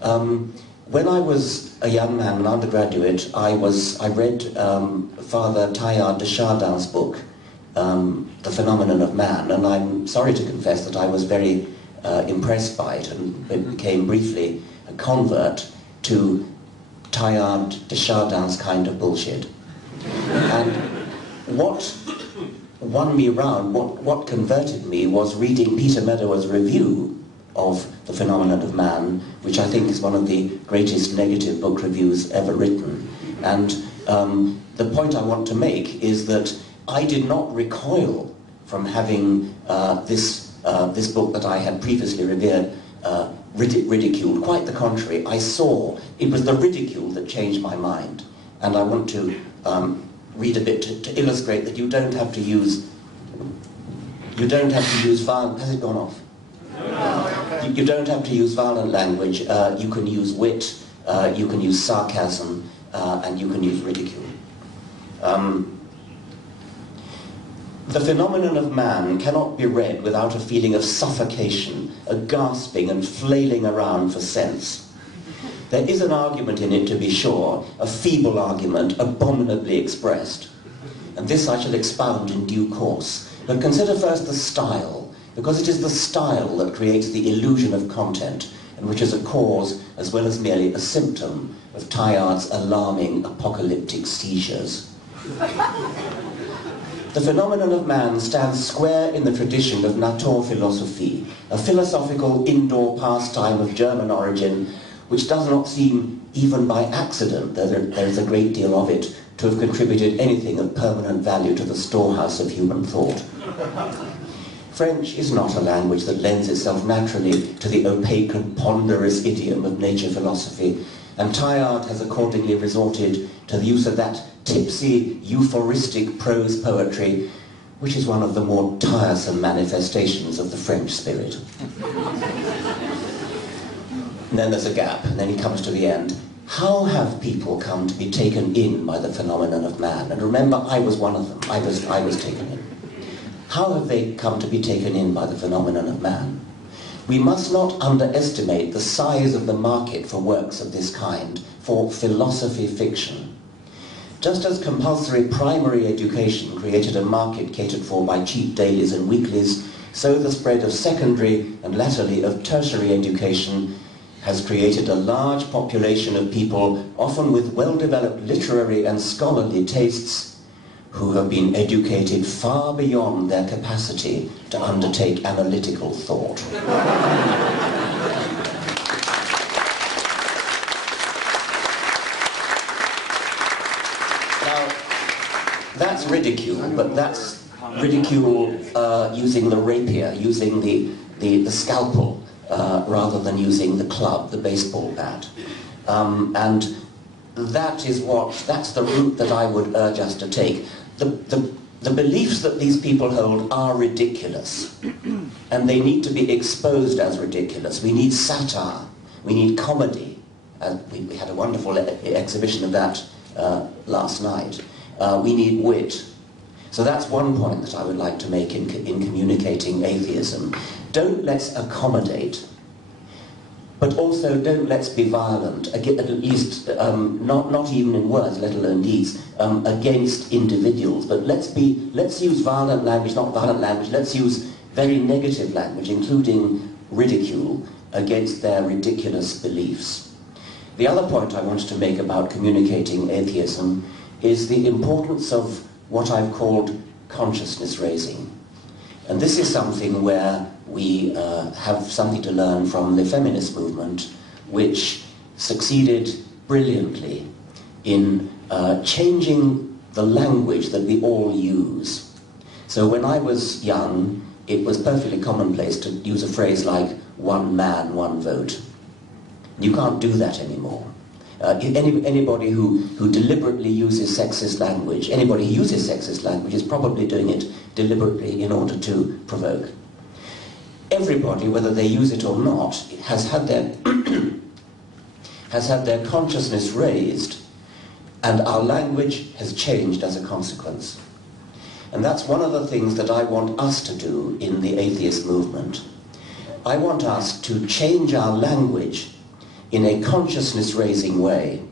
When I was a young man, an undergraduate, I read Father Teilhard de Chardin's book, The Phenomenon of Man, and I'm sorry to confess that I was very impressed by it and became briefly a convert to Teilhard de Chardin's kind of bullshit. And what won me round, what converted me, was reading Peter Medawar's review of The Phenomenon of Man, which I think is one of the greatest negative book reviews ever written. And the point I want to make is that I did not recoil from having this book that I had previously revered ridiculed. Quite the contrary. I saw it was the ridicule that changed my mind. And I want to read a bit to illustrate that you don't have to use violent. Has it gone off? You don't have to use violent language. You can use wit, you can use sarcasm, and you can use ridicule. The phenomenon of man cannot be read without a feeling of suffocation, a gasping and flailing around for sense. There is an argument in it, to be sure, a feeble argument, abominably expressed. And this I shall expound in due course. But consider first the style, because it is the style that creates the illusion of content, and which is a cause, as well as merely a symptom, of Teilhard's alarming apocalyptic seizures. The phenomenon of man stands square in the tradition of Naturphilosophie, a philosophical indoor pastime of German origin, which does not seem, even by accident, though there is a great deal of it, to have contributed anything of permanent value to the storehouse of human thought. French is not a language that lends itself naturally to the opaque and ponderous idiom of nature philosophy, and Teilhard has accordingly resorted to the use of that tipsy, euphoristic prose poetry, which is one of the more tiresome manifestations of the French spirit. And then there's a gap, and then he comes to the end. How have people come to be taken in by the phenomenon of man? And remember, I was one of them. I was taken in. How have they come to be taken in by the phenomenon of man? We must not underestimate the size of the market for works of this kind, for philosophy fiction. Just as compulsory primary education created a market catered for by cheap dailies and weeklies, so the spread of secondary and latterly of tertiary education has created a large population of people, often with well-developed literary and scholarly tastes, who have been educated far beyond their capacity to undertake analytical thought. Now, that's ridicule, but that's ridicule using the rapier, using the scalpel, rather than using the club, the baseball bat. And that's the route that I would urge us to take. The beliefs that these people hold are ridiculous, and they need to be exposed as ridiculous. We need satire, we need comedy. We had a wonderful exhibition of that last night. We need wit. So that's one point that I would like to make in communicating atheism. Don't let's accommodate, but also don't let's be violent, at least not even in words, let alone deeds, against individuals. But let's use violent language, not violent language, let's use very negative language, including ridicule, against their ridiculous beliefs. The other point I wanted to make about communicating atheism is the importance of what I've called consciousness raising. And this is something where we have something to learn from the feminist movement, which succeeded brilliantly in changing the language that we all use. So when I was young, it was perfectly commonplace to use a phrase like, one man, one vote. You can't do that anymore. Anybody who deliberately uses sexist language, anybody who uses sexist language is probably doing it deliberately in order to provoke. Everybody, whether they use it or not, has had their consciousness raised, and our language has changed as a consequence. And that's one of the things that I want us to do in the atheist movement. I want us to change our language in a consciousness-raising way,